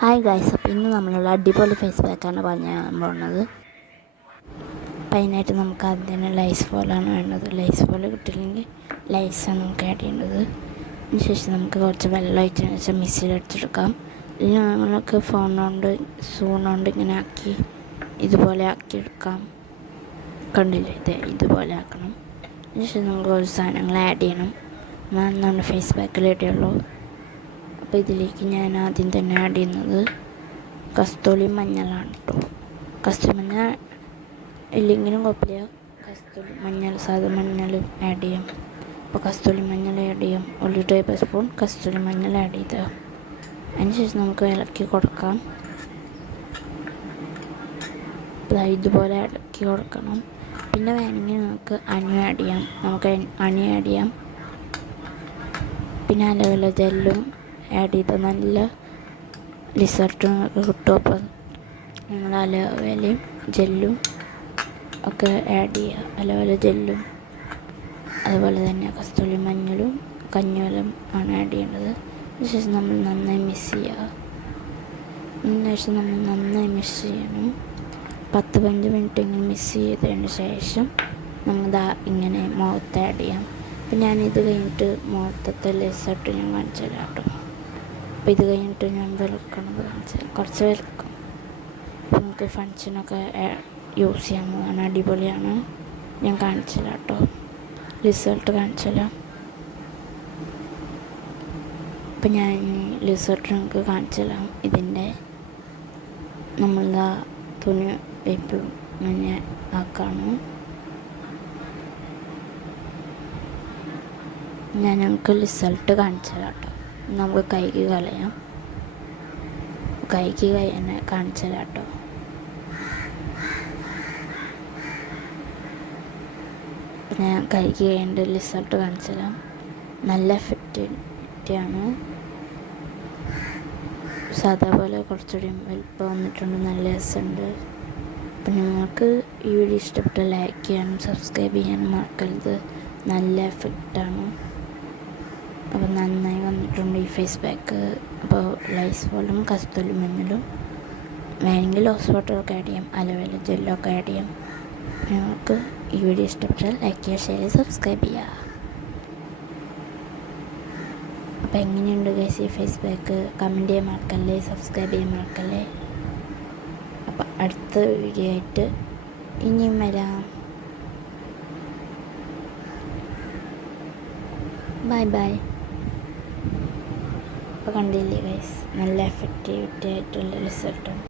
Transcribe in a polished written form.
Hi guys, അപ്പോൾ ഇന്ന് നമ്മളുള്ള അടിപൊളി ഫേസ് പാക്കാണ് പറയാൻ പോകുന്നത്. അപ്പം അതിനായിട്ട് നമുക്ക് ആദ്യം തന്നെ ലൈസ് ഫോളാണ് വേണ്ടത്. ലൈസ് ഫോൾ കിട്ടില്ലെങ്കിൽ ലൈസാണ് നമുക്ക് ആഡ് ചെയ്യേണ്ടത്. അതിനുശേഷം നമുക്ക് കുറച്ച് വെള്ളം ഒഴിച്ചതിന് ശേഷം മിക്സിയിലടിച്ചെടുക്കാം. ഇല്ലെങ്കിൽ നമ്മൾക്ക് ഫോൺ കൊണ്ട് സ്പൂൺ കൊണ്ട് ഇങ്ങനെ ആക്കി ഇതുപോലെ ആക്കിയെടുക്കാം. കണ്ടില്ലേ, ഇതുപോലെ ആക്കണം. അതിനുശേഷം നമുക്ക് കുറച്ച് സാധനങ്ങൾ ആഡ് ചെയ്യണം. എന്നാണ് നമ്മുടെ ഫേസ് പാക്കിൽ ഇടുള്ളൂ. അപ്പോൾ ഇതിലേക്ക് ഞാൻ ആദ്യം തന്നെ ആഡ് ചെയ്യുന്നത് കസ്തൂരി മഞ്ഞളാണ് കേട്ടോ. കസ്തൂരി മഞ്ഞൾ ഇല്ലെങ്കിലും കുഴപ്പമില്ല, കസ്തൂരി മഞ്ഞൾ സാധാ മഞ്ഞൾ ആഡ് ചെയ്യാം. അപ്പോൾ കസ്തൂരി മഞ്ഞൾ ആഡ് ചെയ്യാം. 1 ടേബിൾ സ്പൂൺ കസ്തൂരി മഞ്ഞൾ ആഡ് ചെയ്ത് അതിനുശേഷം നമുക്ക് ഇളക്കി കൊടുക്കാം. ഇതുപോലെ ഇളക്കി കൊടുക്കണം. പിന്നെ വേണമെങ്കിൽ നമുക്ക് അണി ആഡ് ചെയ്യാം. അണി ആഡ് ചെയ്യാം. പിന്നെ അലോവേര ജെല്ലും ആഡ് ചെയ്ത് നല്ല റിസൾട്ട് നമുക്ക് കിട്ടും. അപ്പോൾ നിങ്ങൾ അലോവേരയും ജെല്ലും ഒക്കെ ആഡ് ചെയ്യുക. അലോവേര ജെല്ലും അതുപോലെ തന്നെ കസ്തൂരി മഞ്ഞളും കഞ്ഞിവെള്ളം ആണ് ആഡ് ചെയ്യേണ്ടത്. അതിനുശേഷം നമ്മൾ നന്നായി മിക്സ് ചെയ്യുക. അതിനുശേഷം നമ്മൾ നന്നായി മിക്സ് ചെയ്യണം. 10-15 മിനിറ്റ് ഇങ്ങനെ മിക്സ് ചെയ്തതിന് ശേഷം നമ്മളിതാ ഇങ്ങനെ മുഖത്ത് ആഡ് ചെയ്യാം. അപ്പം ഞാനിത് കഴിഞ്ഞിട്ട് മുഖത്തത്തെ ലേസായിട്ട് ഞാൻ കാണിച്ചു തരാം കേട്ടോ. അപ്പോൾ ഇത് കഴിഞ്ഞിട്ട് ഞാൻ വിളക്കണത് കുറച്ച് വിളക്കും. നമുക്ക് ഫങ്ഷനൊക്കെ യൂസ് ചെയ്യാവുന്നതാണ്. അടിപൊളിയാണ്. ഞാൻ കാണിച്ചില്ല കേട്ടോ, റിസൾട്ട് കാണിച്ചില്ല. അപ്പം ഞാൻ റിസൾട്ട് നിങ്ങൾക്ക് കാണിച്ചില്ല. ഇതിൻ്റെ നമ്മളിതാ തുണി പേപ്പർ ഇങ്ങനെ ആക്കാണ്. ഞാൻ ഞങ്ങൾക്ക് റിസൾട്ട് കാണിച്ചില്ല കേട്ടോ. നമുക്ക് കൈക്ക് കളയാം. കൈക്ക് തന്നെ കാണിച്ചില്ല കേട്ടോ. ഞാൻ കൈക്ക് കഴിയേണ്ട റിസൾട്ട് കാണിച്ചില്ല. നല്ല എഫക്റ്റാണ്. സാധാ പോലെ കുറച്ചുകൂടി വലിപ്പം വന്നിട്ടുണ്ട്. നല്ല രസമുണ്ട്. അപ്പം നിങ്ങൾക്ക് ഈ വീഡിയോ ഇഷ്ടപ്പെട്ട ലൈക്ക് ചെയ്യാനും സബ്സ്ക്രൈബ് ചെയ്യാനും മറക്കരുത്. നല്ല എഫക്റ്റാണ്. അപ്പോൾ നന്നായി വന്നിട്ടുണ്ട് ഈ ഫേസ് പാക്ക്. അപ്പോൾ ലൈസ് ഫോളും കസ്തൂരി മഞ്ഞളും വേണമെങ്കിൽ റോസ് വാട്ടറൊക്കെ ആഡ് ചെയ്യാം. അലോവേര ജെല്ലൊക്കെ ആഡ് ചെയ്യാം. നിങ്ങൾക്ക് ഈ വീഡിയോ ഇഷ്ടപ്പെട്ടാൽ ലൈക്ക് ചെയ്യുക, ഷെയർ ചെയ്യുക, സബ്സ്ക്രൈബ് ചെയ്യുക. അപ്പോൾ എങ്ങനെയുണ്ട് ഗൈസ് ഈ ഫേസ് പാക്ക്? കമൻറ്റ് ചെയ്യാൻ മറക്കല്ലേ, സബ്സ്ക്രൈബ് ചെയ്യാൻ മറക്കല്ലേ. അപ്പോൾ അടുത്ത വീഡിയോ ആയിട്ട് ഇനിയും വരാം. Bye bye. അപ്പോൾ കണ്ടില്ലേ ഗൈസ്, നല്ല എഫക്റ്റീവിറ്റി ആയിട്ടുള്ള റിസൾട്ട്.